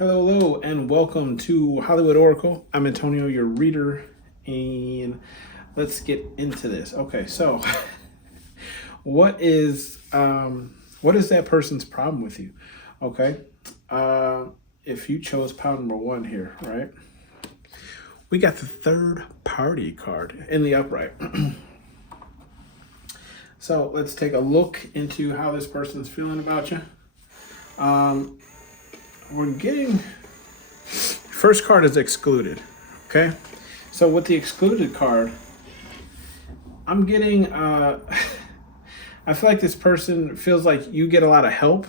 Hello, and welcome to Hollywood Oracle. I'm Antonio, your reader, and let's get into this. Okay, so what is that person's problem with you? Okay, if you chose pile number one here, right? We got the third party card in the upright. So let's take a look into how this person's feeling about you. We're getting, first card is excluded, okay? So with the excluded card, I'm getting, I feel like this person feels like you get a lot of help,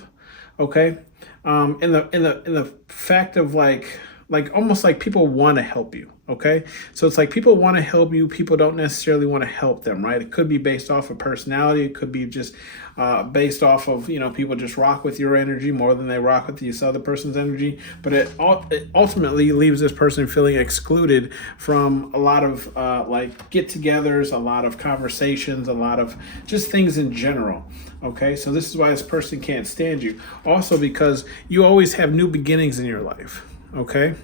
okay? In the fact of like almost like people want to help you, okay? So it's like people want to help you, people don't necessarily want to help them, right? It could be based off of personality, it could be just based off of, people just rock with your energy more than they rock with this other person's energy. But it ultimately leaves this person feeling excluded from a lot of like get-togethers, a lot of conversations, a lot of just things in general. Okay, so this is why this person can't stand you. Also because you always have new beginnings in your life. Okay,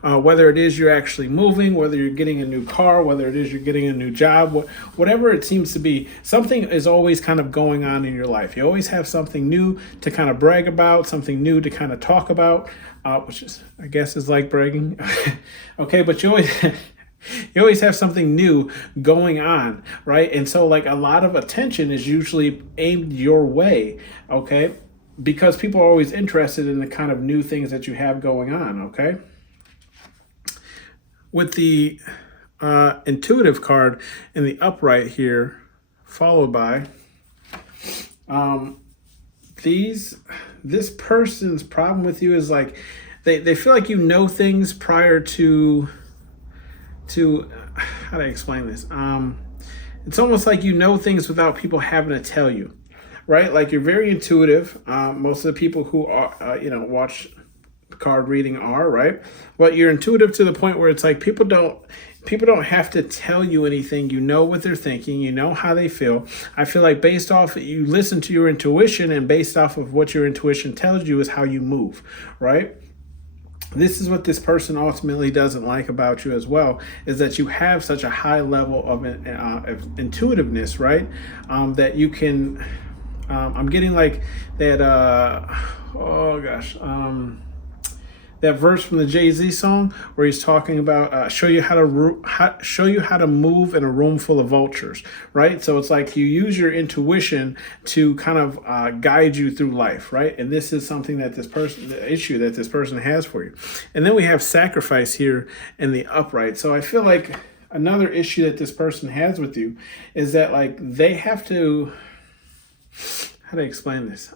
whether it is you're actually moving, whether you're getting a new car, whether it is you're getting a new job, whatever it seems to be, something is always kind of going on in your life. You always have something new to kind of brag about, something new to kind of talk about, which is, I guess, is like bragging. Okay, but you always have something new going on, right? And so like a lot of attention is usually aimed your way, okay? Because people are always interested in the kind of new things that you have going on, okay? With the intuitive card in the upright here, followed by this person's problem with you is like they feel like you know things prior to how do I explain this? It's almost like you know things without people having to tell you. Right, like you're very intuitive. Most of the people who are, watch card reading are, right. But you're intuitive to the point where it's like people don't have to tell you anything. You know what they're thinking. You know how they feel. I feel like based off, you listen to your intuition, and based off of what your intuition tells you is how you move, right. This is what this person ultimately doesn't like about you as well, is that you have such a high level of intuitiveness, right, that you can. I'm getting like that. That verse from the Jay-Z song where he's talking about show you how to move in a room full of vultures, right? So it's like you use your intuition to kind of guide you through life, right? And this is something that the issue that this person has for you. And then we have sacrifice here in the upright. So I feel like another issue that this person has with you is that like they have to. How do I explain this?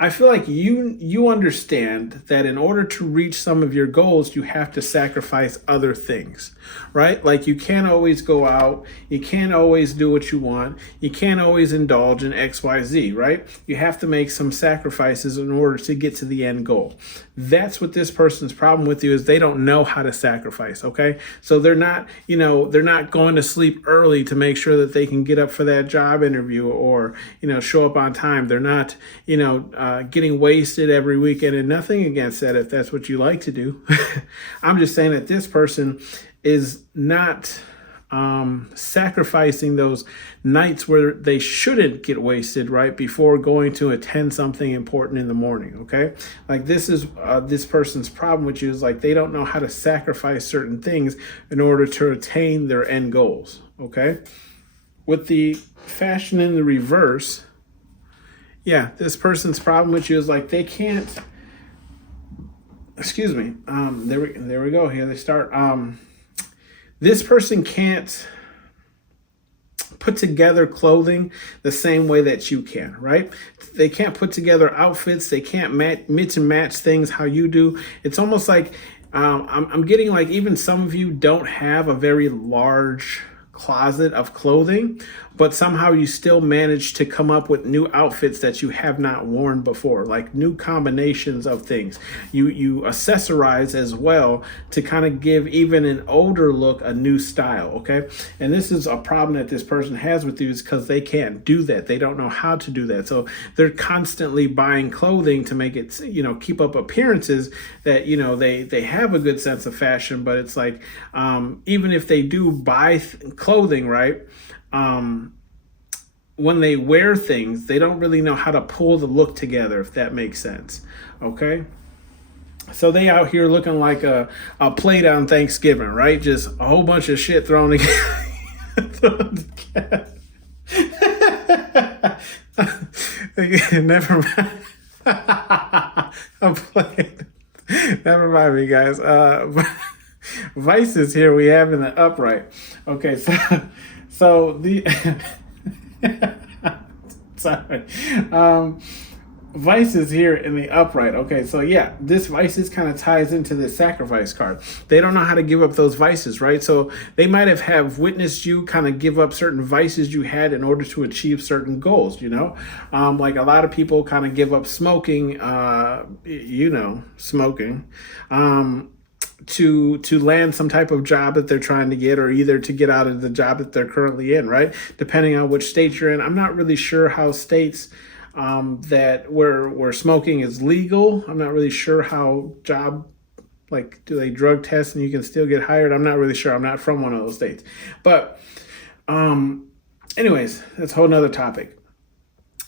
I feel like you understand that in order to reach some of your goals, you have to sacrifice other things, right? Like you can't always go out. You can't always do what you want. You can't always indulge in X, Y, Z, right? You have to make some sacrifices in order to get to the end goal. That's what this person's problem with you is they don't know how to sacrifice, okay? So they're not going to sleep early to make sure that they can get up for that job interview or, show up on time. They're not, getting wasted every weekend, and nothing against that if that's what you like to do. I'm just saying that this person is not sacrificing those nights where they shouldn't get wasted right before going to attend something important in the morning. Okay, like this is this person's problem, which is like they don't know how to sacrifice certain things in order to attain their end goals. Okay, with the fashion in the reverse. Yeah, this person's problem with you is like they can't. Excuse me. There we go. Here they start. This person can't put together clothing the same way that you can, right? They can't put together outfits. They can't mix and match things how you do. It's almost like I'm getting like even some of you don't have a very large closet of clothing, but somehow you still manage to come up with new outfits that you have not worn before, like new combinations of things. You accessorize as well to kind of give even an older look a new style, okay? And this is a problem that this person has with you, is because they can't do that. They don't know how to do that. So they're constantly buying clothing to make it, keep up appearances that, they have a good sense of fashion, but it's like, even if they do buy clothing, right? When they wear things, they don't really know how to pull the look together, if that makes sense. Okay. So they out here looking like a plate on Thanksgiving, right? Just a whole bunch of shit thrown together. Never mind. I'm playing. Never mind me, guys. Vices here we have in the upright. Okay, so the sorry. Vices here in the upright. Okay, so yeah, this vices kind of ties into the sacrifice card. They don't know how to give up those vices, right? So they might have witnessed you kind of give up certain vices you had in order to achieve certain goals, like a lot of people kind of give up smoking, smoking, to land some type of job that they're trying to get, or either to get out of the job that they're currently in, right? Depending on which state you're in. I'm not really sure how states that where smoking is legal. I'm not really sure how do they drug test and you can still get hired? I'm not really sure. I'm not from one of those states. But anyways, that's a whole nother topic.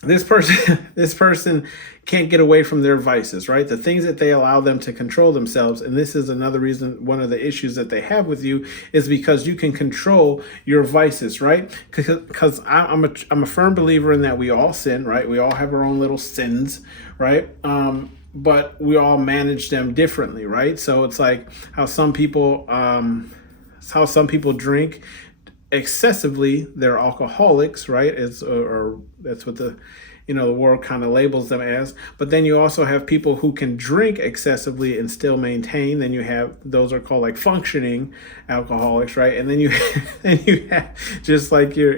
This person can't get away from their vices, right? The things that they allow them to control themselves. And this is another reason, one of the issues that they have with you is because you can control your vices, right? Because I'm a firm believer in that we all sin, right? We all have our own little sins, right? But we all manage them differently, right? So it's like how some people drink excessively. They're alcoholics, right? Or that's what the world kind of labels them as. But then you also have people who can drink excessively and still maintain. Then you have, those are called like functioning alcoholics, right? And then you have just like your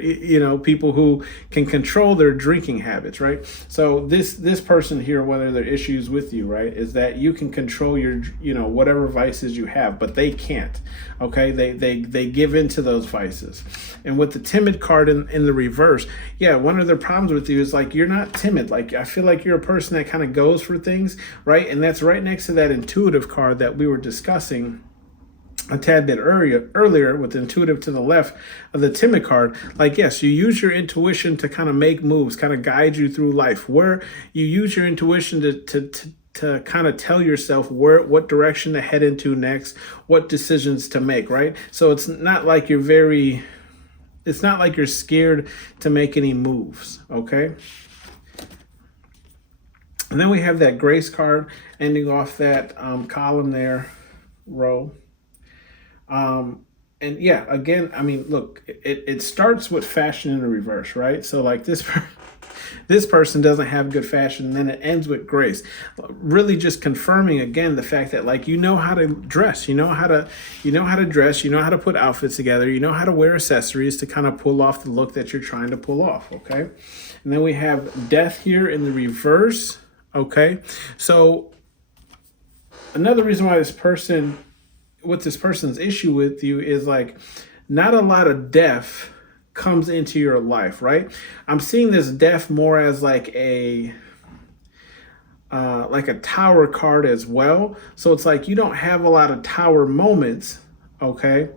people who can control their drinking habits, right? So this person here, whether their issues with you, right, is that you can control your whatever vices you have, but they can't. Okay, they give into those vices. And with the timid card in the reverse, yeah, one of the problems with you is like you're not timid. Like I feel like you're a person that kind of goes for things, right? And that's right next to that intuitive card that we were discussing a tad bit earlier with intuitive to the left of the timid card. Like, yes, you use your intuition to kind of make moves, kind of guide you through life, where you use your intuition to kind of tell yourself what direction to head into next, what decisions to make, right? So it's not like you're scared to make any moves, okay? And then we have that grace card ending off that column there, row. And yeah, again, I mean, look, it starts with fashion in the reverse, right? So like this person doesn't have good fashion, and then it ends with grace. Really just confirming again the fact that like how to dress, you know how to dress, you know how to put outfits together, you know how to wear accessories to kind of pull off the look that you're trying to pull off, okay? And then we have death here in the reverse, okay? So another reason why this person's issue with you is like not a lot of death comes into your life, right? I'm seeing this death more as like a tower card as well. So it's like you don't have a lot of tower moments, okay?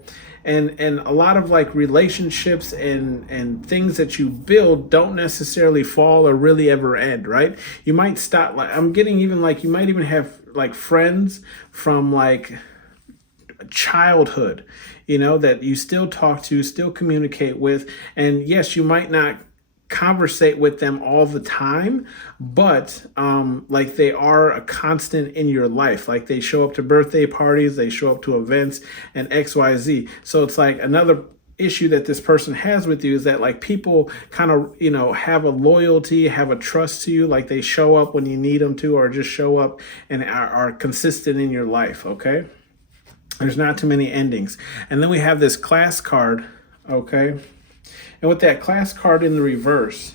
And a lot of like relationships and things that you build don't necessarily fall or really ever end, right? You might stop, like I'm getting even like you might even have like friends from like childhood, that you still talk to, still communicate with. And yes, you might not conversate with them all the time, but like they are a constant in your life. Like they show up to birthday parties, they show up to events and XYZ. So it's like another issue that this person has with you is that like people kind of, have a loyalty, have a trust to you. Like they show up when you need them to, or just show up and are consistent in your life. Okay. There's not too many endings. And then we have this class card, okay? And with that class card in the reverse,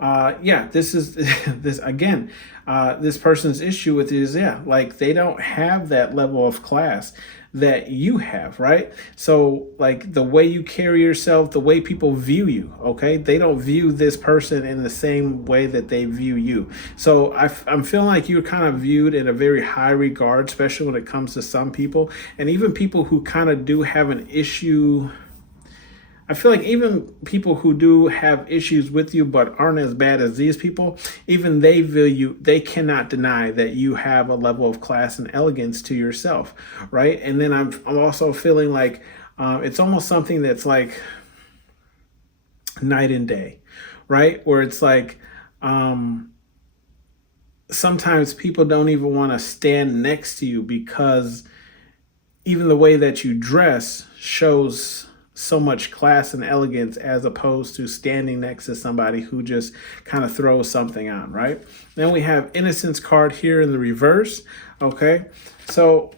yeah, this is this again. This person's issue with it is, yeah, like they don't have that level of class that you have, right? So like the way you carry yourself, the way people view you, okay, they don't view this person in the same way that they view you. So I'm feeling like you're kind of viewed in a very high regard, especially when it comes to some people, and even people who kind of do have an issue. I feel like even people who do have issues with you but aren't as bad as these people, even they view you, they cannot deny that you have a level of class and elegance to yourself, right? And then I'm also feeling like it's almost something that's like night and day, right? Where it's like sometimes people don't even want to stand next to you because even the way that you dress shows so much class and elegance as opposed to standing next to somebody who just kind of throws something on, right? Then we have innocence card here in the reverse, okay? So,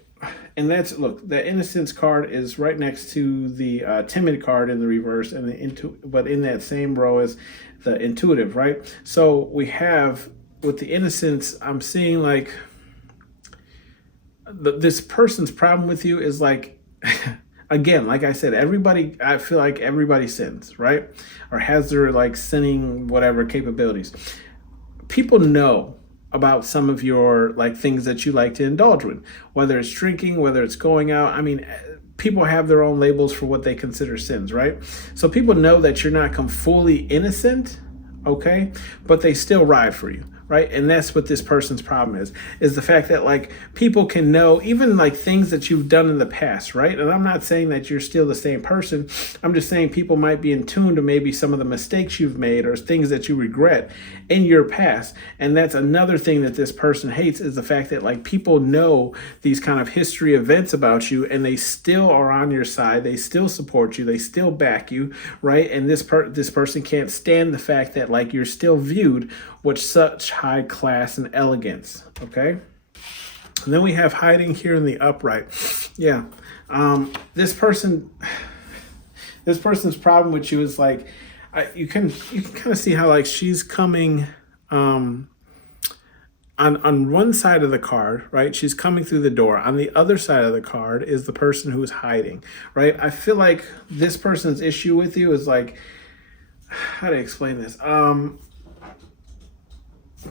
and that's, look, the innocence card is right next to the timid card in the reverse, and but in that same row is the intuitive, right? So we have, with the innocence, I'm seeing like this person's problem with you is like, again, like I said, I feel like everybody sins, right? Or has their like sinning whatever capabilities. People know about some of your like things that you like to indulge in, whether it's drinking, whether it's going out. I mean, people have their own labels for what they consider sins, right? So people know that you're not fully innocent, okay? But they still ride for you. Right. And that's what this person's problem is the fact that like people can know even like things that you've done in the past. Right. And I'm not saying that you're still the same person. I'm just saying people might be in tune to maybe some of the mistakes you've made or things that you regret in your past. And that's another thing that this person hates is the fact that like people know these kind of history events about you and they still are on your side. They still support you. They still back you. Right. And this person can't stand the fact that like you're still viewed with such high class and elegance, okay? And then we have hiding here in the upright. Yeah, this person's problem with you is like, you can kind of see how like she's coming on one side of the card, right? She's coming through the door. On the other side of the card is the person who's hiding, right? I feel like this person's issue with you is like, how do I explain this?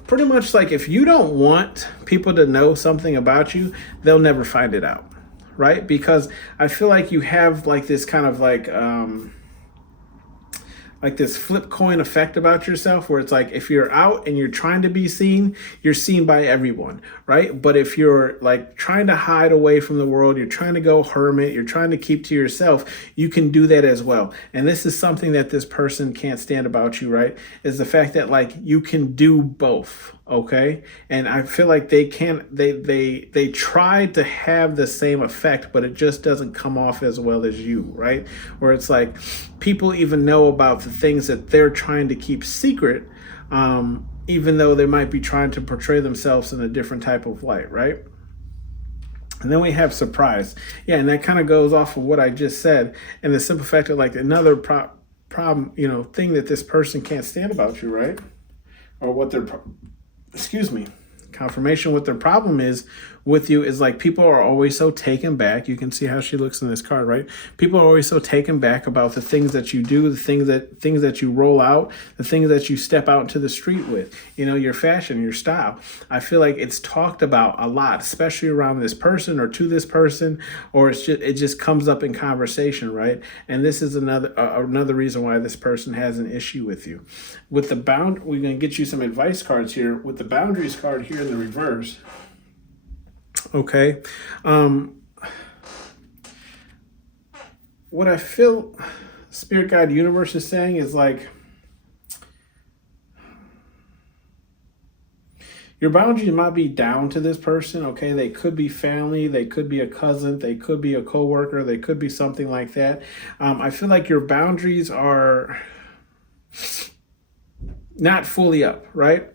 Pretty much like if you don't want people to know something about you, they'll never find it out, right? Because I feel like you have like this kind of like this flip coin effect about yourself where it's like if you're out and you're trying to be seen, you're seen by everyone, right? But if you're like trying to hide away from the world, you're trying to go hermit, you're trying to keep to yourself, you can do that as well. And this is something that this person can't stand about you, right? Is the fact that like you can do both. Okay. And I feel like they try to have the same effect, but it just doesn't come off as well as you, right? Where it's like people even know about the things that they're trying to keep secret, even though they might be trying to portray themselves in a different type of light, right? And then we have surprise. Yeah, and that kind of goes off of what I just said. And the simple fact of like another problem, thing that this person can't stand about you, right? Or what their confirmation what their problem is with you is like people are always so taken back. You can see how she looks in this card, right? People are always so taken back about the things that you do, the things that you roll out, the things that you step out into the street with, your fashion, your style. I feel like it's talked about a lot, especially around this person or to this person, or it just comes up in conversation, right? And this is another reason why this person has an issue with you. With the we're going to get you some advice cards here. With the boundaries card here in the reverse, okay. What I feel Spirit Guide Universe is saying is like, your boundaries might be down to this person, okay? They could be family, they could be a cousin, they could be a coworker, they could be something like that. I feel like your boundaries are not fully up, right?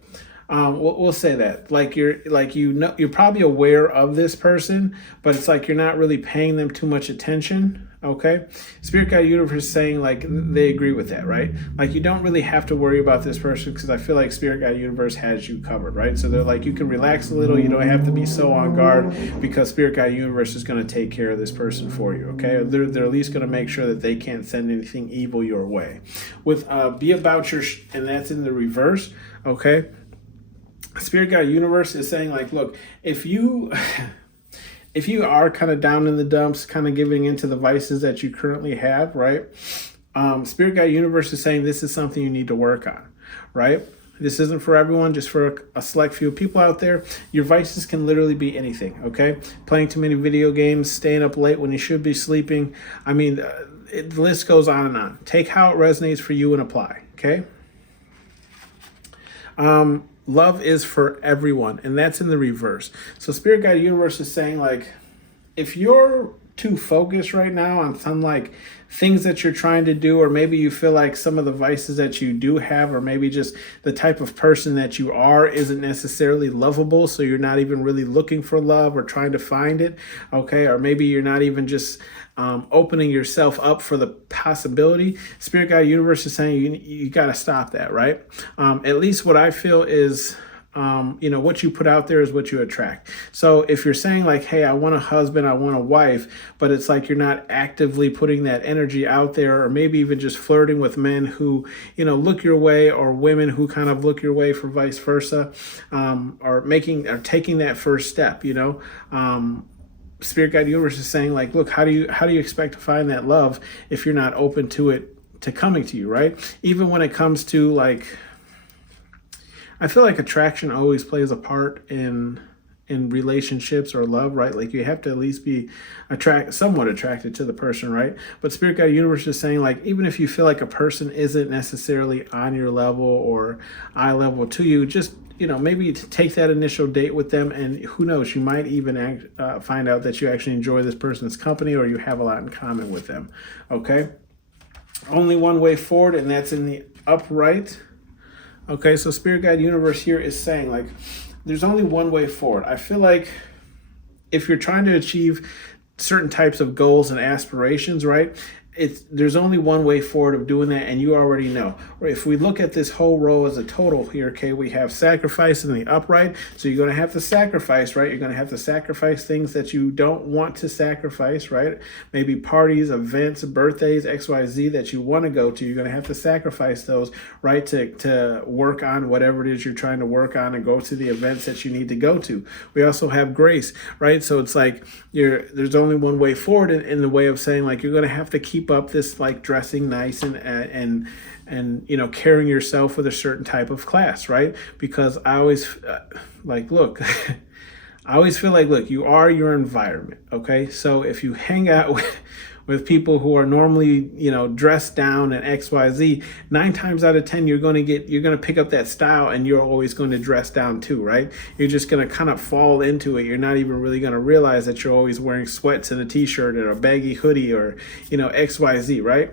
we'll say that, like, you're probably aware of this person, but it's like you're not really paying them too much attention. Okay, Spirit Guide Universe is saying like they agree with that, right? Like you don't really have to worry about this person because I feel like Spirit Guide Universe has you covered, right? So they're like, you can relax a little. You don't have to be so on guard because Spirit Guide Universe is going to take care of this person for you. Okay, they're at least going to make sure that they can't send anything evil your way. With Be About Your and that's in the reverse. Okay, Spirit Guide Universe is saying like, look, if you if you are kind of down in the dumps, kind of giving into the vices that you currently have, right? Spirit Guide Universe is saying this is something you need to work on, right? This isn't for everyone, just for a select few people out there. Your vices can literally be anything, okay? Playing too many video games, staying up late when you should be sleeping. I mean, the list goes on and on. Take how it resonates for you and apply, okay? Love is for everyone, and that's in the reverse. So Spirit Guide Universe is saying like, if you're too focused right now on some like things that you're trying to do, or maybe you feel like some of the vices that you do have, or maybe just the type of person that you are isn't necessarily lovable, so you're not even really looking for love or trying to find it, okay? Or maybe you're not even just opening yourself up for the possibility. Spirit Guide Universe is saying you got to stop that, right? At least what I feel is, what you put out there is what you attract. So if you're saying like, hey, I want a husband, I want a wife, but it's like you're not actively putting that energy out there, or maybe even just flirting with men who, look your way, or women who kind of look your way, for vice versa, or taking that first step, Spirit Guide Universe is saying like, look, how do you expect to find that love if you're not open to it, to coming to you, right? Even when it comes to like, I feel like attraction always plays a part in relationships or love, right? Like you have to at least be somewhat attracted to the person, right? But Spirit Guide Universe is saying like, even if you feel like a person isn't necessarily on your level or eye level to you, just maybe to take that initial date with them, and who knows, you might even find out that you actually enjoy this person's company, or you have a lot in common with them. Okay, only one way forward, and that's in the upright. Okay, so Spirit Guide Universe here is saying like, there's only one way forward. I feel like if you're trying to achieve certain types of goals and aspirations, right, there's only one way forward of doing that, and you already know. If we look at this whole row as a total here, okay, we have sacrifice in the upright, so you're going to have to sacrifice, right? You're going to have to sacrifice things that you don't want to sacrifice, right? Maybe parties, events, birthdays, XYZ that you want to go to. You're going to have to sacrifice those, right, to work on whatever it is you're trying to work on and go to the events that you need to go to. We also have grace, right? So it's like there's only one way forward in the way of saying like, you're going to have to keep up this like dressing nice and carrying yourself with a certain type of class, right? Because I always look, I always feel like, look, you are your environment, okay? So if you hang out with people who are normally, dressed down and XYZ, 9 times out of 10, you're going to pick up that style, and you're always going to dress down too, right? You're just going to kind of fall into it. You're not even really going to realize that you're always wearing sweats and a t-shirt or a baggy hoodie or, XYZ, right?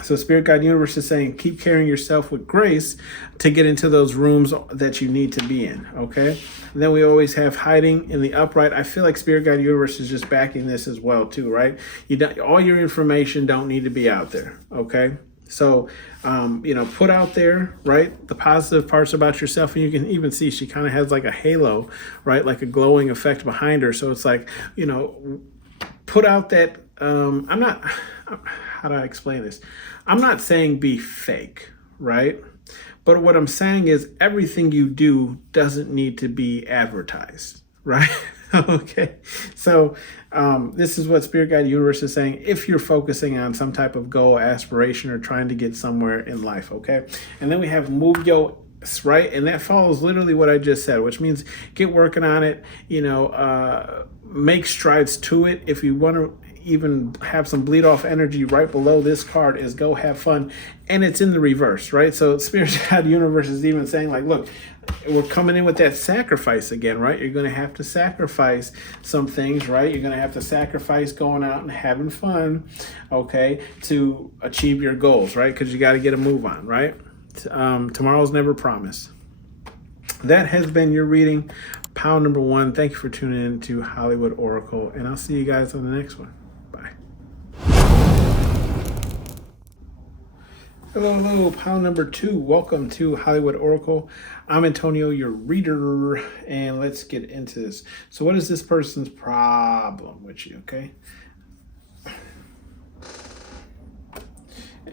So Spirit Guide Universe is saying, keep carrying yourself with grace to get into those rooms that you need to be in, okay? And then we always have hiding in the upright. I feel like Spirit Guide Universe is just backing this as well too, right? All your information don't need to be out there, okay? So, put out there, right, the positive parts about yourself. And you can even see she kind of has like a halo, right, like a glowing effect behind her. So it's like, put out that, how do I explain this? I'm not saying be fake, right? But what I'm saying is everything you do doesn't need to be advertised, right? Okay. So this is what Spirit Guide Universe is saying if you're focusing on some type of goal, aspiration, or trying to get somewhere in life, okay? And then we have move your right, and that follows literally what I just said, which means get working on it, make strides to it. If you want to even have some bleed off energy, right below this card is go have fun, and it's in the reverse, right? So Spirit Guide Universe is even saying like, look, we're coming in with that sacrifice again, right? You're going to have to sacrifice some things, right? You're going to have to sacrifice going out and having fun, okay, to achieve your goals, right? Because you got to get a move on, right? Tomorrow's never promised. That has been your reading, pile number 1. Thank you for tuning in to Hollywood Oracle, and I'll see you guys on the next one. Bye. Hello, pile number 2. Welcome to Hollywood Oracle. I'm Antonio, your reader, and let's get into this. So what is this person's problem with you, okay?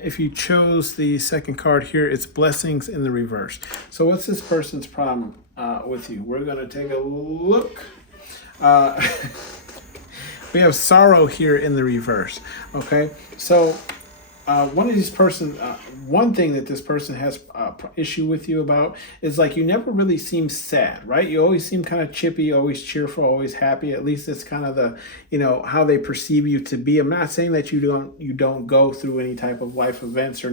If you chose the second card here, it's blessings in the reverse. So what's this person's problem with you? We're going to take a look. We have sorrow here in the reverse, okay? So one thing that this person has issue with you about is like you never really seem sad, right? You always seem kind of chippy, always cheerful, always happy. At least it's kind of the, how they perceive you to be. I'm not saying that you don't go through any type of life events or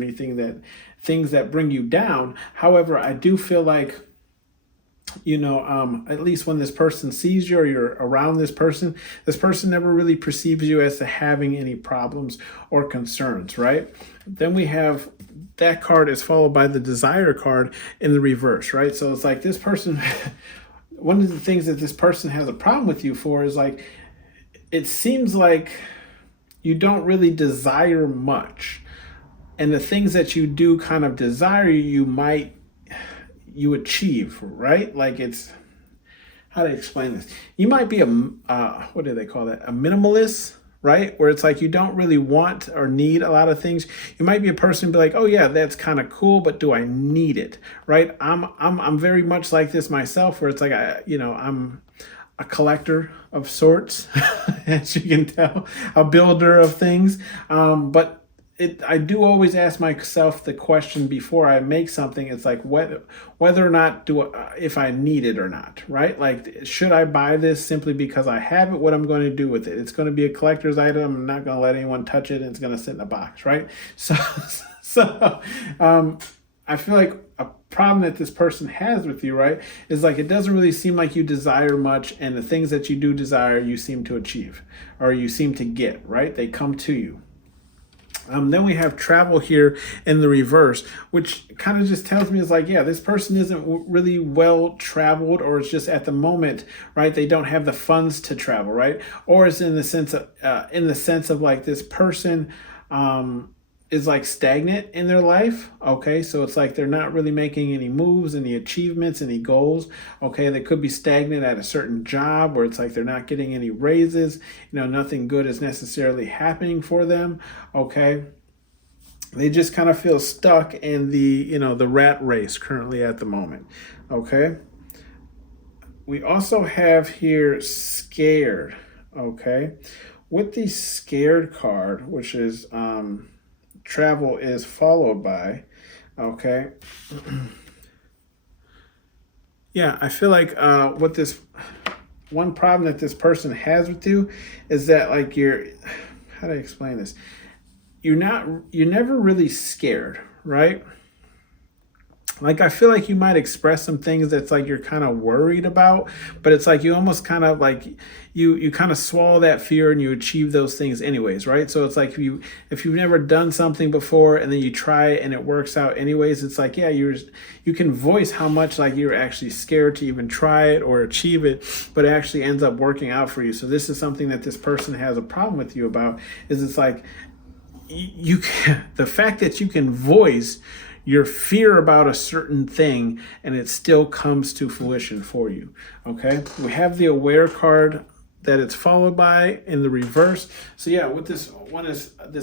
things that bring you down. However, I do feel like, at least when this person sees you or you're around this person never really perceives you as to having any problems or concerns, right? Then we have that card is followed by the desire card in the reverse, right? So it's like this person, one of the things that this person has a problem with you for is like, it seems like you don't really desire much. And the things that you do kind of desire, you achieve, right? Like it's, how to explain this? You might be what do they call that? A minimalist, right? Where it's like you don't really want or need a lot of things. You might be a person be like, oh yeah, that's kind of cool, but do I need it, right? I'm very much like this myself, where it's like I'm a collector of sorts, as you can tell, a builder of things, but I do always ask myself the question before I make something. It's like whether or not if I need it or not, right? Like, should I buy this simply because I have it? What I'm going to do with it? It's going to be a collector's item. I'm not going to let anyone touch it. And it's going to sit in a box, right? So I feel like a problem that this person has with you, right, is like it doesn't really seem like you desire much, and the things that you do desire, you seem to achieve or you seem to get, right? They come to you. Then we have travel here in the reverse, which kind of just tells me is like, yeah, this person isn't really well traveled, or it's just at the moment, right? They don't have the funds to travel, right? Or it's in the sense of like this person is like stagnant in their life. Okay, so it's like they're not really making any moves, any achievements, any goals. Okay, they could be stagnant at a certain job where it's like they're not getting any raises. Nothing good is necessarily happening for them. Okay, they just kind of feel stuck in the the rat race currently at the moment. Okay, we also have here scared. Okay, with the scared card, which is travel is followed by, okay. Yeah, I feel like what this one problem that this person has with you is that like how do I explain this? You're never really scared, right? Like, I feel like you might express some things that's like you're kind of worried about, but it's like you almost kind of like you kind of swallow that fear and you achieve those things anyways, right? So it's like if you've never done something before and then you try it and it works out anyways, it's like, yeah, you can voice how much like you're actually scared to even try it or achieve it, but it actually ends up working out for you. So this is something that this person has a problem with you about, is it's like the fact that you can voice your fear about a certain thing and it still comes to fruition for you. Okay, we have the aware card that it's followed by in the reverse. So yeah, what this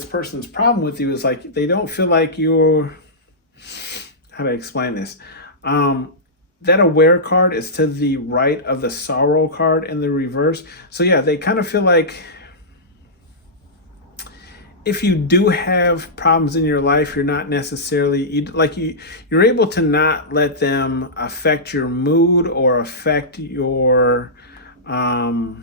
person's problem with you is like they don't feel like you're, how do I explain this? That aware card is to the right of the sorrow card in the reverse. So yeah, they kind of feel like if you do have problems in your life, you're not necessarily you're able to not let them affect your mood or affect your how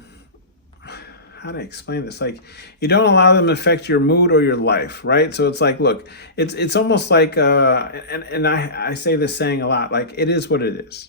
to explain this? Like, you don't allow them to affect your mood or your life, right? So it's like, look, it's almost like and I say this saying a lot, like, it is what it is.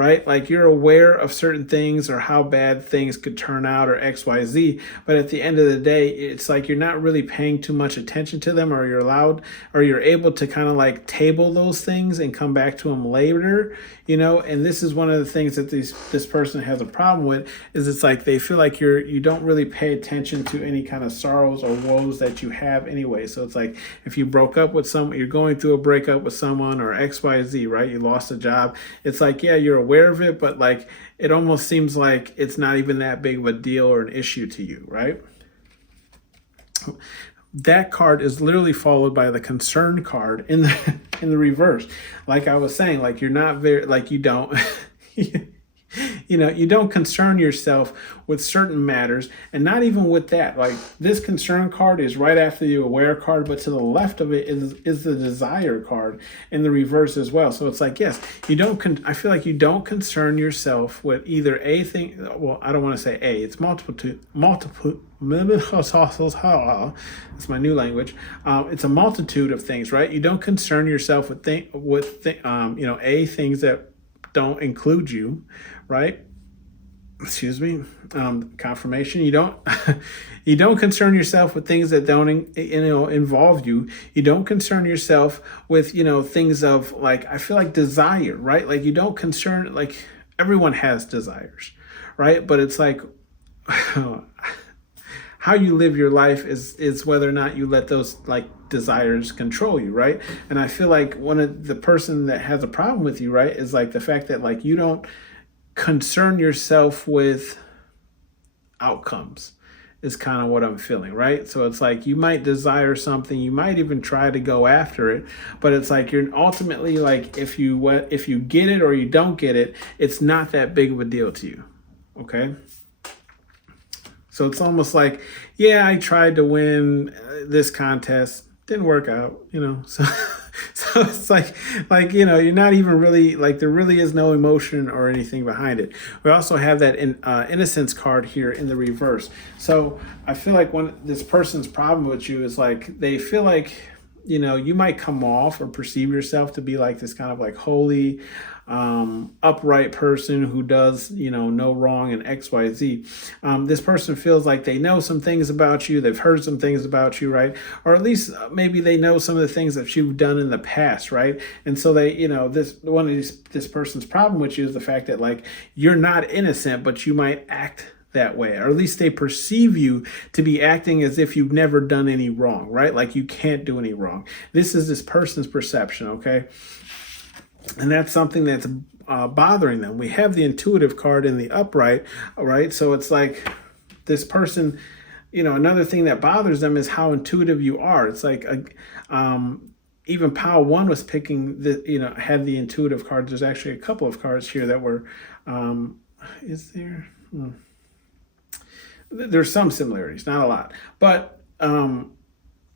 right? Like you're aware of certain things or how bad things could turn out or XYZ, but at the end of the day, it's like you're not really paying too much attention to them, or you're allowed, or you're able to kind of like table those things and come back to them later, and this is one of the things that this person has a problem with, is it's like they feel like you don't really pay attention to any kind of sorrows or woes that you have anyway. So it's like if you broke up with someone, you're going through a breakup with someone or XYZ, right? You lost a job. It's like, yeah, you're aware of it, but like it almost seems like it's not even that big of a deal or an issue to you, right? That card is literally followed by the concern card in the reverse. Like I was saying, like you're not very, like you don't you don't concern yourself with certain matters, and not even with that. Like this concern card is right after the aware card, but to the left of it is the desire card in the reverse as well. So it's like, yes, I feel like you don't concern yourself with either a thing. Well, I don't want to say a. It's multiple. It's my new language. It's a multitude of things, right? You don't concern yourself with a things that don't include you, right? Excuse me. Confirmation. You don't concern yourself with things that don't involve you. You don't concern yourself with things of like, I feel like desire, right? Like you don't concern, like everyone has desires, right? But it's like how you live your life is whether or not you let those like desires control you, right? And I feel like one of the person that has a problem with you, right, is like the fact that like you don't concern yourself with outcomes is kind of what I'm feeling, right? So it's like you might desire something, you might even try to go after it, but it's like you're ultimately like if you get it or you don't get it, it's not that big of a deal to you, okay? So it's almost like, yeah, I tried to win this contest, didn't work out, so so it's like you're not even really like, there really is no emotion or anything behind it. We also have that innocence card here in the reverse. So I feel like this person's problem with you is like they feel like you might come off or perceive yourself to be like this kind of like holy, upright person who does, no wrong and XYZ. This person feels like they know some things about you. They've heard some things about you, right? Or at least maybe they know some of the things that you've done in the past, right? And so they, this person's problem with you is the fact that like you're not innocent, but you might act that way, or at least they perceive you to be acting as if you've never done any wrong, right? Like you can't do any wrong. This is this person's perception, okay? And that's something that's bothering them. We have the intuitive card in the upright, all right? So it's like this person, another thing that bothers them is how intuitive you are. It's like even Pile 1 was picking had the intuitive card. There's actually a couple of cards here that were is there? There's some similarities, not a lot, but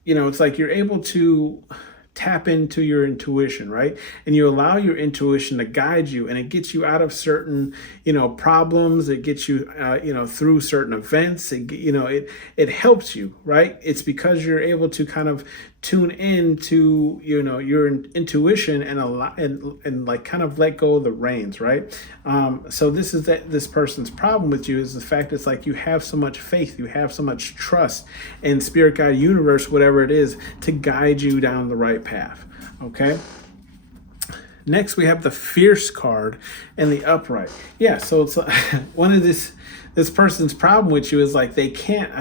it's like you're able to tap into your intuition, right? And you allow your intuition to guide you, and it gets you out of certain, problems. It gets you, through certain events. It helps you, right? It's because you're able to kind of tune in to, your intuition and like kind of let go of the reins, right? So this person's problem with you is the fact it's like you have so much faith, you have so much trust in spirit, guide, universe, whatever it is, to guide you down the right path, okay? Next, we have the fierce card and the upright. Yeah, so it's one of this person's problem with you is like I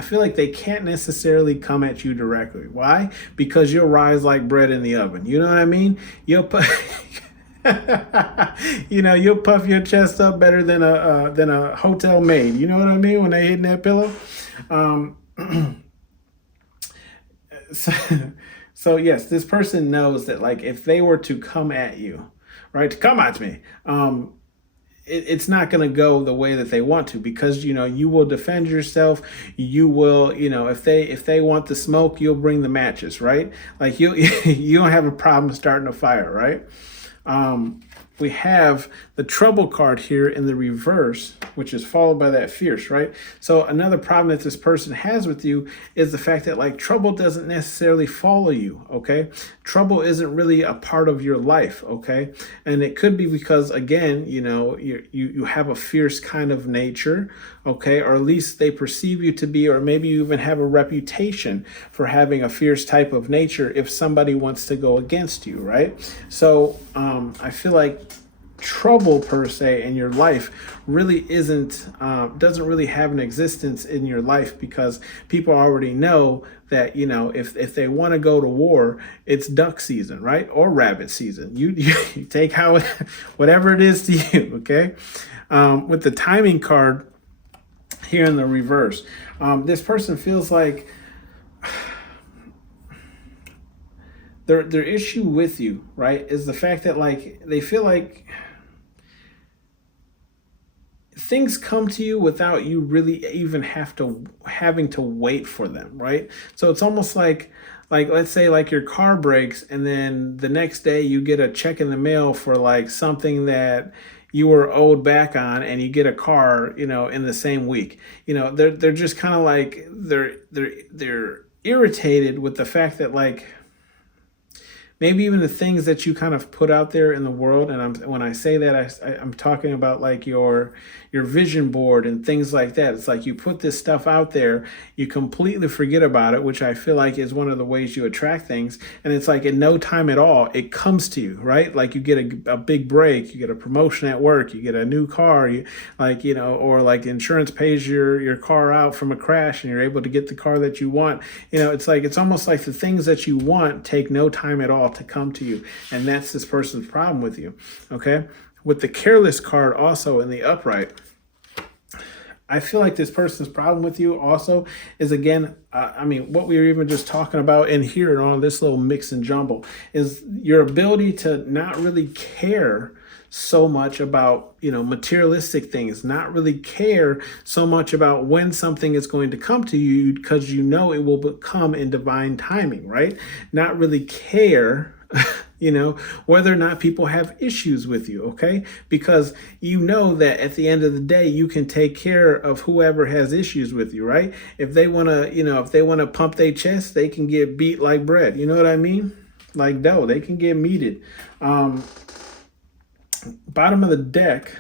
feel like they can't necessarily come at you directly. Why? Because you'll rise like bread in the oven. You know what I mean? You'll you'll puff your chest up better than a hotel maid. You know what I mean? When they hitting that pillow. So yes, this person knows that like if they were to come at you, right, to come at me, it's not going to go the way that they want to, because you will defend yourself. You will, if they want the smoke, you'll bring the matches, right? Like you don't have a problem starting a fire, right? we have the trouble card here in the reverse, which is followed by that fierce, right? So another problem that this person has with you is the fact that like trouble doesn't necessarily follow you, okay? Trouble isn't really a part of your life, okay? And it could be because, again, you know, you have a fierce kind of nature, okay? Or at least they perceive you to be, or maybe you even have a reputation for having a fierce type of nature if somebody wants to go against you, right? So I feel like trouble per se in your life really doesn't really have an existence in your life, because people already know that, you know, if they want to go to war, it's duck season, right? Or rabbit season. You take how whatever it is to you, okay? With the timing card here in the reverse, this person feels like their issue with you, right, is the fact that like they feel like things come to you without you really even having to wait for them, right? So it's almost like let's say like your car breaks and then the next day you get a check in the mail for like something that you were owed back on, and you get a car, you know, in the same week. You know, they're just kind of like they're irritated with the fact that like maybe even the things that you kind of put out there in the world. And when I say that, I'm talking about like your vision board and things like that. It's like you put this stuff out there, you completely forget about it, which I feel like is one of the ways you attract things. And it's like in no time at all, it comes to you, right? Like you get a big break, you get a promotion at work, you get a new car, you like, you know, or like insurance pays your car out from a crash and you're able to get the car that you want. You know, it's like, it's almost like the things that you want take no time at all to come to you. And that's this person's problem with you, okay? With the careless card also in the upright, I feel like this person's problem with you also is, again, I mean, what we were even just talking about in here and all this little mix and jumble is your ability to not really care so much about, you know, materialistic things, not really care so much about when something is going to come to you, because you know it will come in divine timing, right? Not really care you know, whether or not people have issues with you, okay? Because you know that at the end of the day, you can take care of whoever has issues with you, right? If they want to, you know, if they want to pump their chest, they can get beat like bread. You know what I mean? Like dough, they can get meated. Bottom of the deck,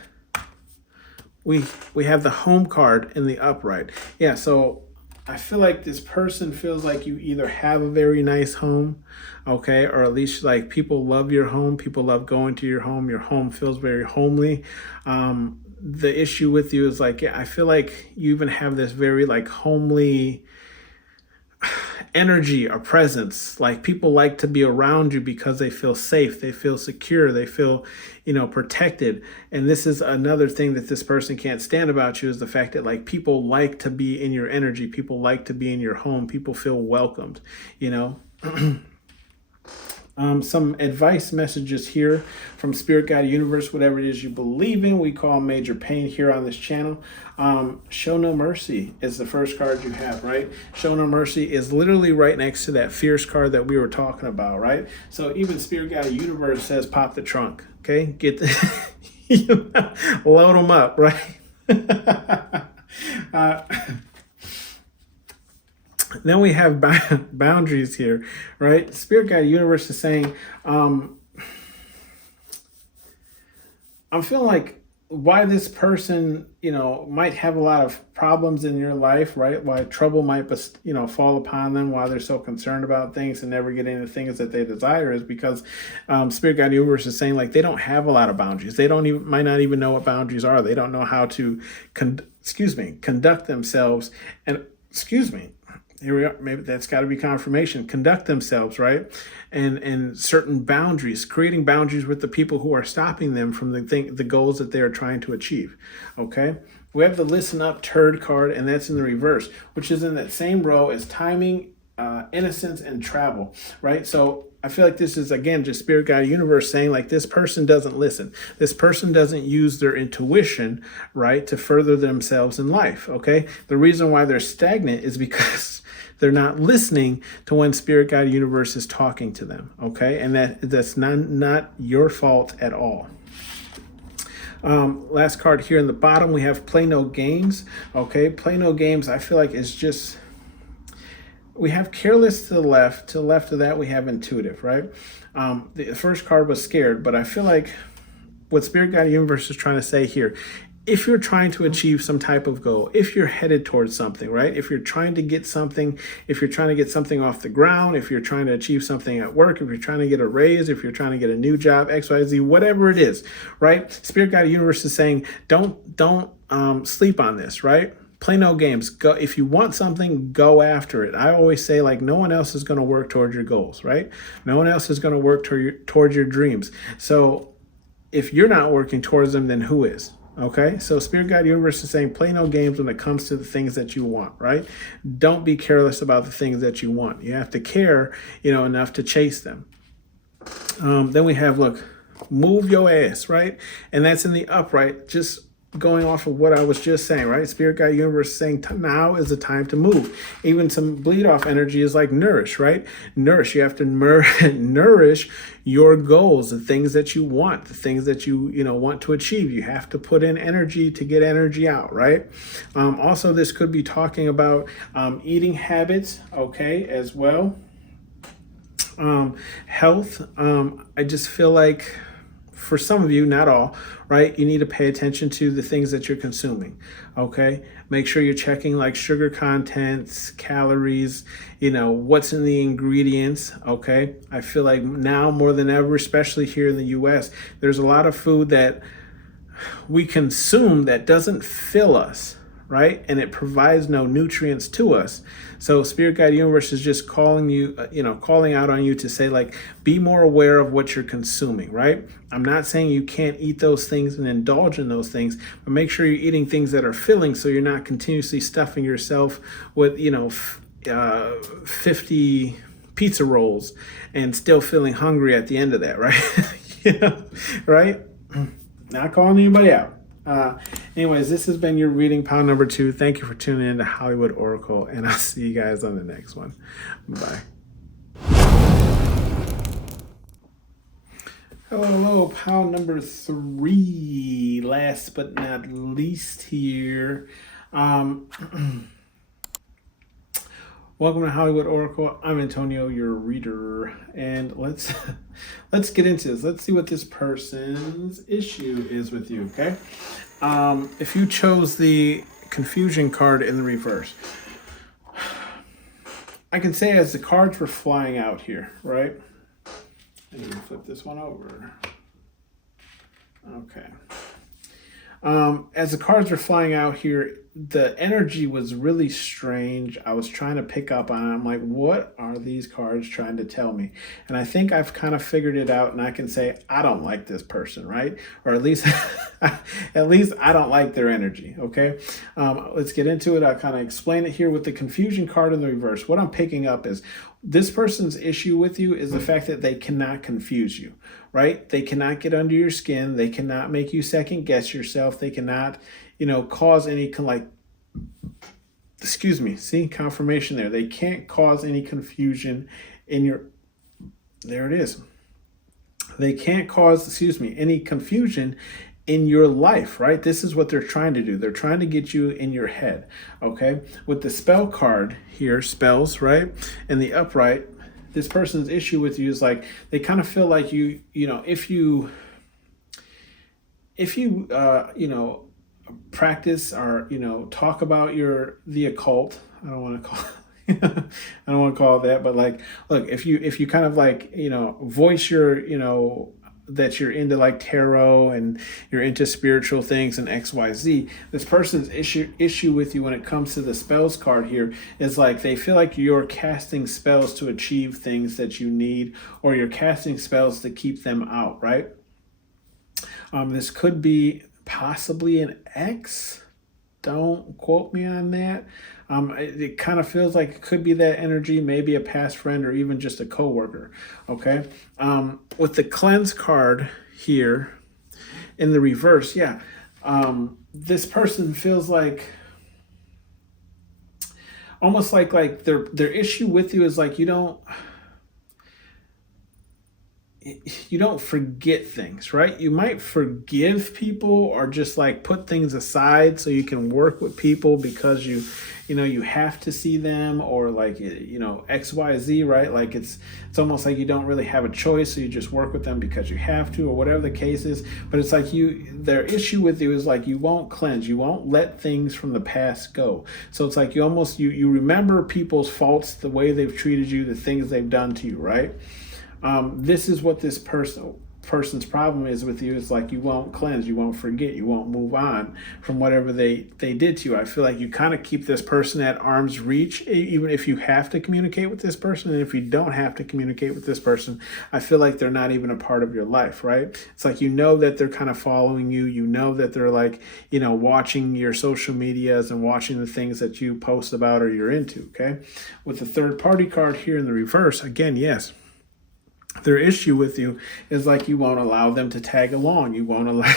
we have the home card in the upright. Yeah, so I feel like this person feels like you either have a very nice home, okay, or at least like people love your home, people love going to your home feels very homely. The issue with you is like, yeah, I feel like you even have this very like homely energy or presence. Like people like to be around you because they feel safe, they feel secure, they feel, you know, protected. And this is another thing that this person can't stand about you, is the fact that like people like to be in your energy, people like to be in your home, people feel welcomed, you know. Some advice messages here from Spirit Guide Universe, whatever it is you believe in, we call major pain here on this channel. Show no mercy is the first card you have, right? Show no mercy is literally right next to that fierce card that we were talking about, right? So even Spirit Guide Universe says pop the trunk, okay? Get the load them up, right? Then we have boundaries here, right? Spirit Guide Universe is saying, I'm feeling like why this person, you know, might have a lot of problems in your life, right? Why trouble might, you know, fall upon them, why they're so concerned about things and never getting the things that they desire, is because Spirit Guide Universe is saying like they don't have a lot of boundaries. They might not even know what boundaries are. They don't know how to, conduct themselves and, here we are. Maybe that's got to be confirmation. Conduct themselves, right? And certain boundaries, creating boundaries with the people who are stopping them from the goals that they are trying to achieve. Okay. We have the listen up turd card, and that's in the reverse, which is in that same row as timing, innocence, and travel, right? So I feel like this is, again, just Spirit Guide Universe saying like this person doesn't listen. This person doesn't use their intuition, right, to further themselves in life, okay? The reason why they're stagnant is because they're not listening to when Spirit Guide Universe is talking to them, okay? And that's not your fault at all. Last card here in the bottom, we have play no games. Okay, play no games, I feel like is just, we have careless to the left. To the left of that, we have intuitive, right? The first card was scared, but I feel like what Spirit Guide Universe is trying to say here, if you're trying to achieve some type of goal, if you're headed towards something, right? If you're trying to get something, if you're trying to get something off the ground, if you're trying to achieve something at work, if you're trying to get a raise, if you're trying to get a new job, XYZ, whatever it is, right? Spirit Guide Universe is saying, don't sleep on this, right? Play no games. Go if you want something, go after it. I always say, like, no one else is going to work towards your goals, right? No one else is going to work towards your dreams. So if you're not working towards them, then who is? Okay, so Spirit Guide Universe is saying play no games when it comes to the things that you want, right? Don't be careless about the things that you want. You have to care, enough to chase them. Then we have, look, move your ass, right? And that's in the upright, just going off of what I was just saying, right? Spirit Guide Universe is saying now is the time to move. Even some bleed off energy is like nourish, right? Nourish. You have to nourish your goals, the things that you want, the things that you want to achieve. You have to put in energy to get energy out, right? Also, this could be talking about eating habits, okay, as well. Health. I just feel like, for some of you, not all, right, you need to pay attention to the things that you're consuming, okay? Make sure you're checking like sugar contents, calories, what's in the ingredients, okay? I feel like now more than ever, especially here in the US, there's a lot of food that we consume that doesn't fill us, right? And it provides no nutrients to us. So Spirit Guide Universe is just calling you, calling out on you to say, like, be more aware of what you're consuming, right? I'm not saying you can't eat those things and indulge in those things, but make sure you're eating things that are filling, so you're not continuously stuffing yourself with, 50 pizza rolls and still feeling hungry at the end of that, right? Right? Not calling anybody out. Anyways, this has been your reading pile number 2. Thank you for tuning in to Hollywood Oracle, and I'll see you guys on the next one. Bye. Hello, pile number 3. Last but not least here. Welcome to Hollywood Oracle. I'm Antonio, your reader, and let's get into this. Let's see what this person's issue is with you, okay? If you chose the confusion card in the reverse, I can say as the cards were flying out here, right? I need to flip this one over. Okay. As the cards were flying out here, the energy was really strange. I was trying to pick up on it. I'm like, what are these cards trying to tell me? And I think I've kind of figured it out, and I can say, I don't like this person, right? Or at least, at least I don't like their energy, okay? Let's get into it. I'll kind of explain it here with the confusion card in the reverse. What I'm picking up is this person's issue with you is the fact that they cannot confuse you, right? They cannot get under your skin. They cannot make you second guess yourself. They cannot, cause any see, confirmation there. They can't cause any confusion in your, there it is. They can't cause, any confusion in your life, right? This is what they're trying to do. They're trying to get you in your head, okay? With the spell card here, spells, right? And the upright, this person's issue with you is like, they kind of feel like if you practice or, talk about the occult, I don't want to call I don't want to call it that, but like, look, if you kind of like, voice your, that you're into like tarot and you're into spiritual things and XYZ, this person's issue with you when it comes to the spells card here is like they feel like you're casting spells to achieve things that you need, or you're casting spells to keep them out, right? This could be possibly an ex. Don't quote me on that. It kind of feels like it could be that energy, maybe a past friend or even just a coworker, okay? With the cleanse card here in the reverse, yeah, this person feels like, almost like their issue with you is like you don't you don't forget things, right? You might forgive people or just like put things aside so you can work with people because you have to see them, or like, XYZ, right? Like it's almost like you don't really have a choice, so you just work with them because you have to, or whatever the case is. But it's like their issue with you is like you won't cleanse, you won't let things from the past go. So it's like you remember people's faults, the way they've treated you, the things they've done to you, right? This is what this person's problem is with you. It's like you won't cleanse, you won't forget, you won't move on from whatever they did to you. I feel like you kind of keep this person at arm's reach, even if you have to communicate with this person. And if you don't have to communicate with this person, I feel like they're not even a part of your life, right? It's like that they're kind of following you. That they're like, watching your social medias and watching the things that you post about or you're into, okay? With the third party card here in the reverse, again, yes, their issue with you is like you won't allow them to tag along. You won't allow,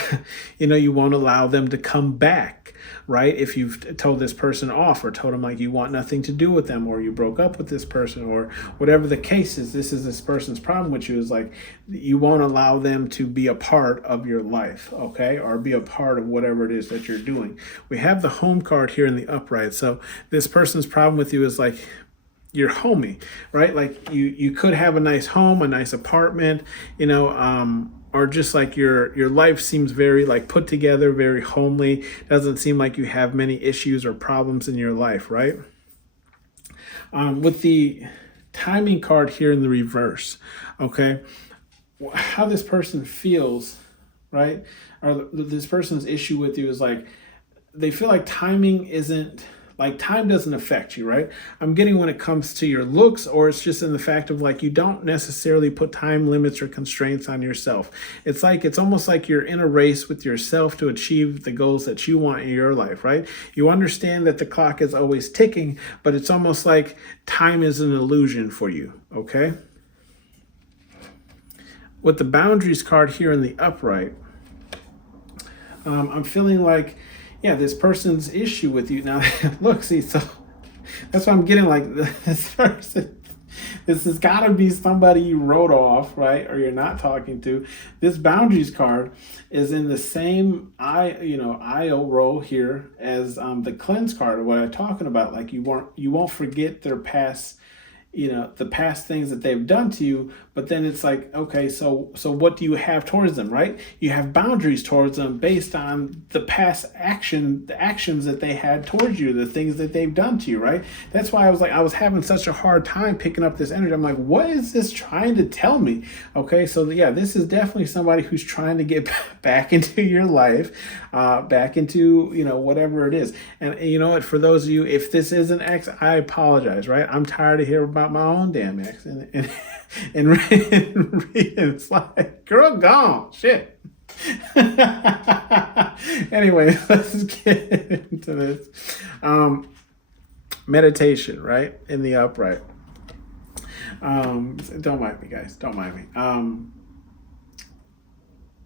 you won't allow them to come back, right? If you've told this person off or told them like you want nothing to do with them, or you broke up with this person, or whatever the case is, this person's problem with you is like you won't allow them to be a part of your life, okay? Or be a part of whatever it is that you're doing. We have the home card here in the upright. So this person's problem with you is like your homie, right? Like you could have a nice home, a nice apartment, or just like your life seems very like put together, very homely. Doesn't seem like you have many issues or problems in your life, right? With the timing card here in the reverse, okay, how this person feels, right? Or this person's issue with you is like they feel like timing isn't. Like time doesn't affect you, right? I'm getting when it comes to your looks, or it's just in the fact of like you don't necessarily put time limits or constraints on yourself. It's almost like you're in a race with yourself to achieve the goals that you want in your life, right? You understand that the clock is always ticking, but it's almost like time is an illusion for you, okay? With the boundaries card here in the upright, I'm feeling like, yeah, this person's issue with you now. Look, see, so that's why I'm getting like this person. This has got to be somebody you wrote off, right? Or you're not talking to. This boundaries card is in the same IO row here as the cleanse card. What I'm talking about, like you won't forget their past. The past things that they've done to you, but then it's like, okay, so what do you have towards them, right? You have boundaries towards them based on the past the actions that they had towards you, the things that they've done to you, right? That's why I was having such a hard time picking up this energy. I'm like, what is this trying to tell me? Okay, so yeah, this is definitely somebody who's trying to get back into your life, back into, whatever it is. And you know what, for those of you, if this is an ex, I apologize, right? I'm tired of hearing about my own damn ex and it's like, girl, gone, shit. Anyway, let's get into this. Meditation, right? In the upright. Don't mind me, guys. Don't mind me.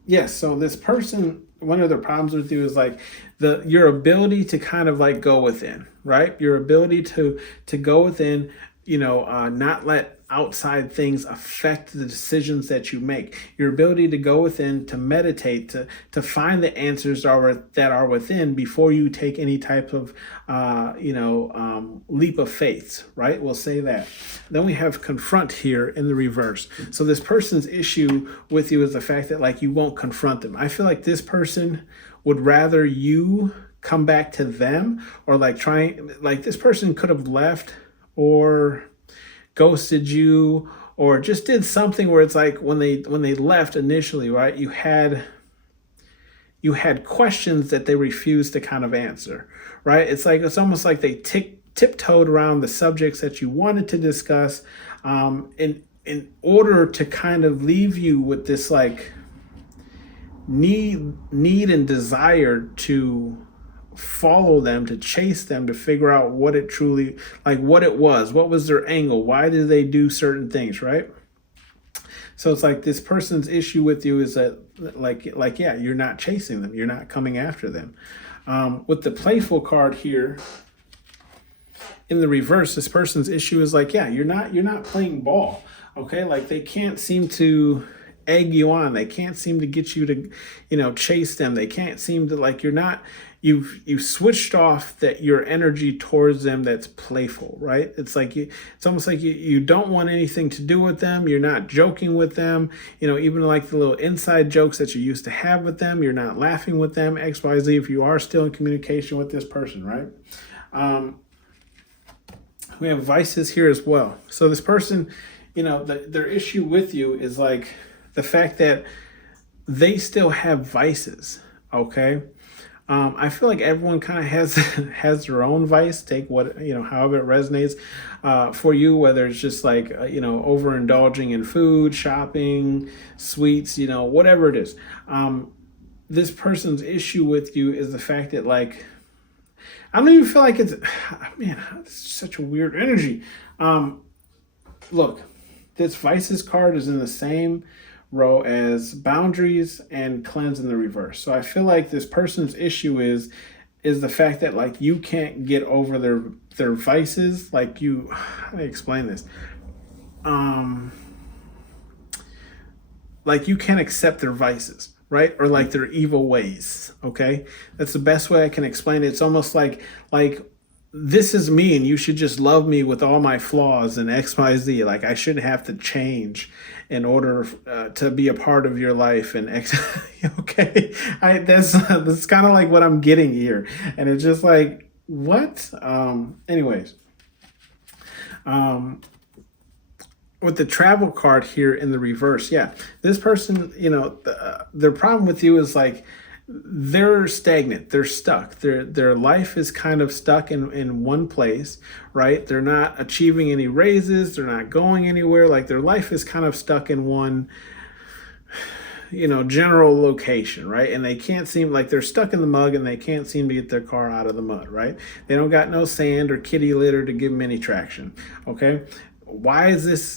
Yes, so this person, one of the problems with you is like your ability to kind of like go within, right? Your ability to go within, not let outside things affect the decisions that you make. Your ability to go within, to meditate, to find the answers that are within before you take any type of, leap of faith, right? We'll say that. Then we have confront here in the reverse. So this person's issue with you is the fact that like you won't confront them. I feel like this person would rather you come back to them, or like this person could have left or ghosted you, or just did something where it's like when they left initially, right? You had questions that they refused to kind of answer, right? It's almost like they tiptoed around the subjects that you wanted to discuss, in order to kind of leave you with this like need and desire to follow them, to chase them, to figure out what it truly, like what it was, what was their angle, why did they do certain things, right? So it's like this person's issue with you is that like yeah, you're not chasing them, you're not coming after them. With the playful card here in the reverse, this person's issue is like, yeah, you're not playing ball, okay? Like they can't seem to egg you on. They can't seem to get you to, chase them. They can't seem to, like, you've switched off that your energy towards them that's playful, right? It's like it's almost like you don't want anything to do with them. You're not joking with them, even like the little inside jokes that you used to have with them, you're not laughing with them, XYZ, if you are still in communication with this person, right? We have vices here as well. So this person, their issue with you is like the fact that they still have vices, okay? I feel like everyone kind of has their own vice. Take what, however it resonates for you, whether it's just like, overindulging in food, shopping, sweets, whatever it is. This person's issue with you is the fact that, like, I don't even feel like it's, man, it's such a weird energy. Look, this vices card is in the same row as boundaries and cleanse in the reverse. So I feel like this person's issue is the fact that, like, you can't get over their vices. Like, how do I explain this? Like, you can't accept their vices, right? Or like their evil ways. Okay, that's the best way I can explain it. It's almost like this is me and you should just love me with all my flaws and XYZ. Like, I shouldn't have to change in order to be a part of your life and okay. That's kind of like what I'm getting here. And it's just like, what? Anyways, with the travel card here in the reverse, yeah, this person, their problem with you is like, they're stagnant, they're stuck, their life is kind of stuck in one place, right? They're not achieving any raises, they're not going anywhere. Like, their life is kind of stuck in one, general location, right? And they can't seem, like, they're stuck in the mud and they can't seem to get their car out of the mud, right? They don't got no sand or kitty litter to give them any traction. Okay, why is this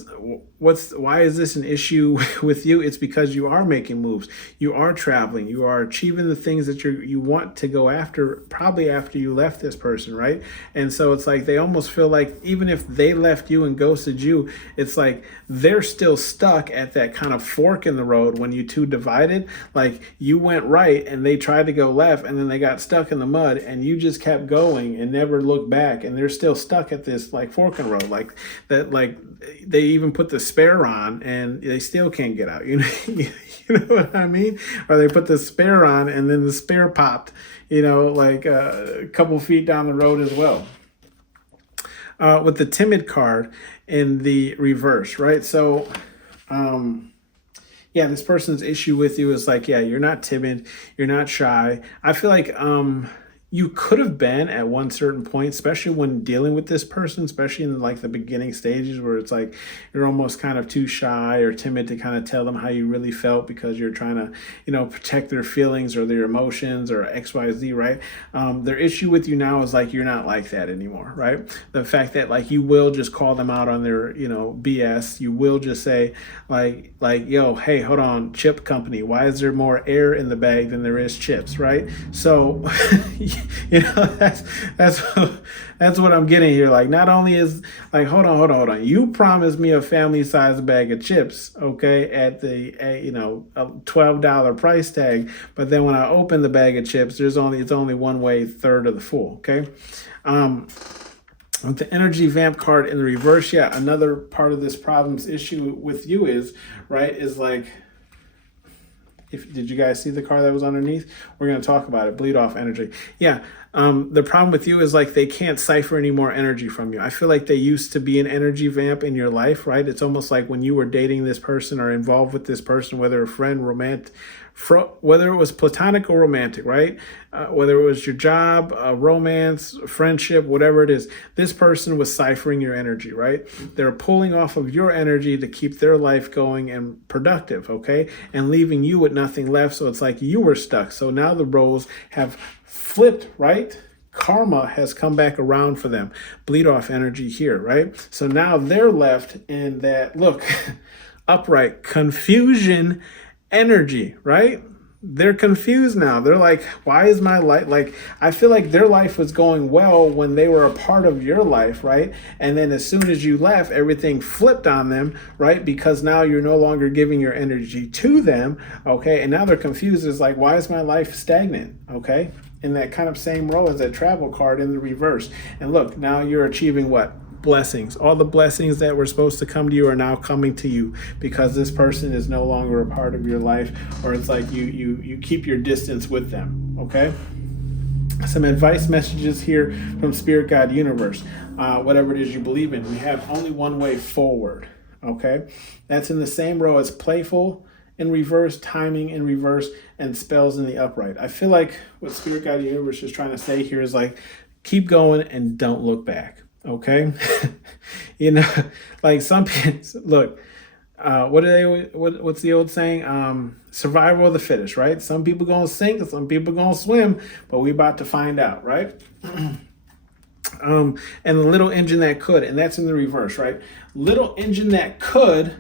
an issue with you? It's because you are making moves, you are traveling, you are achieving the things that you want to go after, probably after you left this person, right? And so it's like they almost feel like even if they left you and ghosted you, it's like they're still stuck at that kind of fork in the road when you two divided. Like, you went right and they tried to go left and then they got stuck in the mud and you just kept going and never looked back, and they're still stuck at this, like, fork in the road, like that. Like, they even put the spare on and they still can't get out. You know what I mean? Or they put the spare on and then the spare popped, like a couple feet down the road as well. With the timid card in the reverse, right? So, yeah, this person's issue with you is like, yeah, you're not timid, you're not shy. I feel like you could have been at one certain point, especially when dealing with this person, especially in like the beginning stages where it's like you're almost kind of too shy or timid to kind of tell them how you really felt because you're trying to, protect their feelings or their emotions or XYZ, right? Their issue with you now is like you're not like that anymore, right? The fact that, like, you will just call them out on their, BS. You will just say like, yo, hey, hold on, chip company, why is there more air in the bag than there is chips, right? So that's what I'm getting here. Like, not only is like, hold on, you promised me a family sized bag of chips, okay, at the a $12 price tag, but then when I open the bag of chips, it's only one way third of the full. Okay. With the energy vamp card in the reverse, yeah, another part of this problem's issue with you is like, did you guys see the card that was underneath? We're going to talk about it. Bleed off energy. Yeah. The problem with you is like they can't cipher any more energy from you. I feel like they used to be an energy vamp in your life, right? It's almost like when you were dating this person or involved with this person, whether a friend, romantic, whether it was platonic or romantic, right? Whether it was your job, romance, friendship, whatever it is, this person was ciphering your energy, right? They're pulling off of your energy to keep their life going and productive, okay? And leaving you with nothing left. So it's like you were stuck. So now the roles have flipped, right? Karma has come back around for them. Bleed off energy here, right? So now they're left in that, look, upright confusion energy, right? they're confused now. They're like, why is my life, like, I feel like their life was going well when they were a part of your life, right? And then as soon as you left, everything flipped on them, right? Because now you're no longer giving your energy to them, okay? And now they're confused. It's like, why is my life stagnant, okay? In that kind of same row as that travel card in the reverse. And look, now you're achieving what? Blessings. All the blessings that were supposed to come to you are now coming to you because this person is no longer a part of your life, or it's like you keep your distance with them, okay? Some advice messages here from Spirit, God, Universe. Whatever it is you believe in, we have only one way forward, okay? That's in the same row as playful in reverse, timing in reverse, and spells in the upright. I feel like what Spirit, God, Universe is trying to say here is like, keep going and don't look back. Okay. You know, like some people look, what's the old saying? Survival of the fittest, right? Some people gonna sink, some people gonna swim, but we about to find out, right? And the little engine that could, and that's in the reverse, right? Little engine that could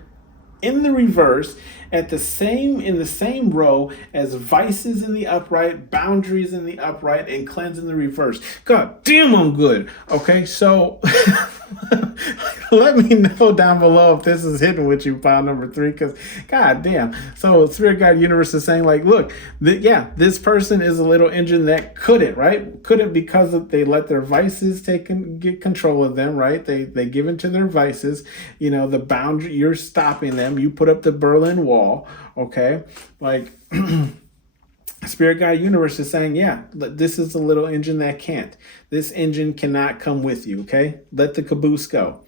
in the reverse in the same row as vices in the upright, boundaries in the upright, and cleanse in the reverse. God damn, I'm good. Okay, so let me know down below if this is hitting with you, pile number 3, because god damn. So Spirit, God, Universe is saying like, look, this person is a little engine that couldn't, right? Couldn't because they let their vices get control of them, right? They give into their vices. You know, the boundary, you're stopping them. You put up the Berlin Wall, okay? Like Spirit, God, Universe is saying, yeah, this is a little engine that can't. This engine cannot come with you, okay? Let the caboose go.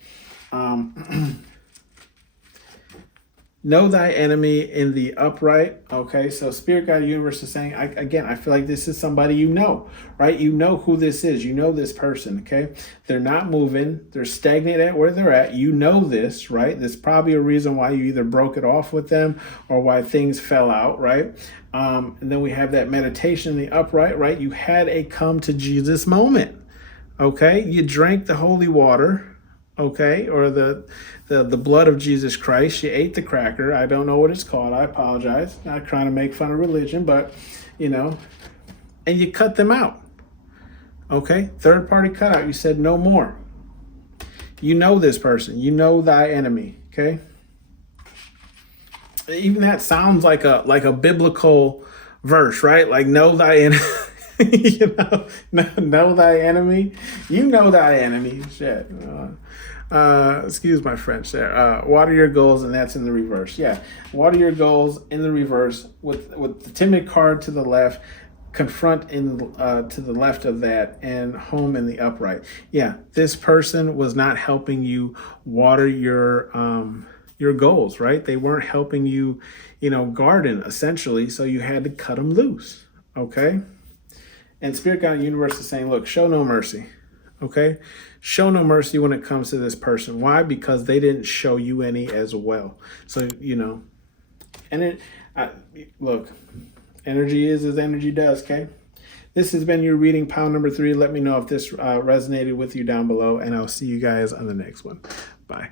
Know thy enemy in the upright, okay? So Spirit, God, Universe is saying, I feel like this is somebody you know, right? You know who this is. You know this person, okay? They're not moving. They're stagnant at where they're at. You know this, right? There's probably a reason why you either broke it off with them or why things fell out, right? And then we have that meditation in the upright, right? You had a come to Jesus moment, okay? You drank the holy water, okay, or the blood of Jesus Christ. You ate the cracker. I don't know what it's called. I apologize. Not trying to make fun of religion, but, you know, and you cut them out, okay? Third party cutout. You said no more. You know this person. You know thy enemy, okay? Even that sounds like a biblical verse, right? Like know thy enemy. You know thy enemy. You know thy enemy. Shit. Excuse my French there. Water your goals, and that's in the reverse. Yeah, water your goals in the reverse with the timid card to the left, confront in to the left of that, and home in the upright. Yeah, this person was not helping you water your goals, right? They weren't helping you, garden essentially. So you had to cut them loose. Okay. And Spirit, God, Universe is saying, look, show no mercy. Okay. Show no mercy when it comes to this person. Why? Because they didn't show you any as well. So, and look, energy is as energy does. Okay. This has been your reading, pile number 3. Let me know if this resonated with you down below, and I'll see you guys on the next one. Bye.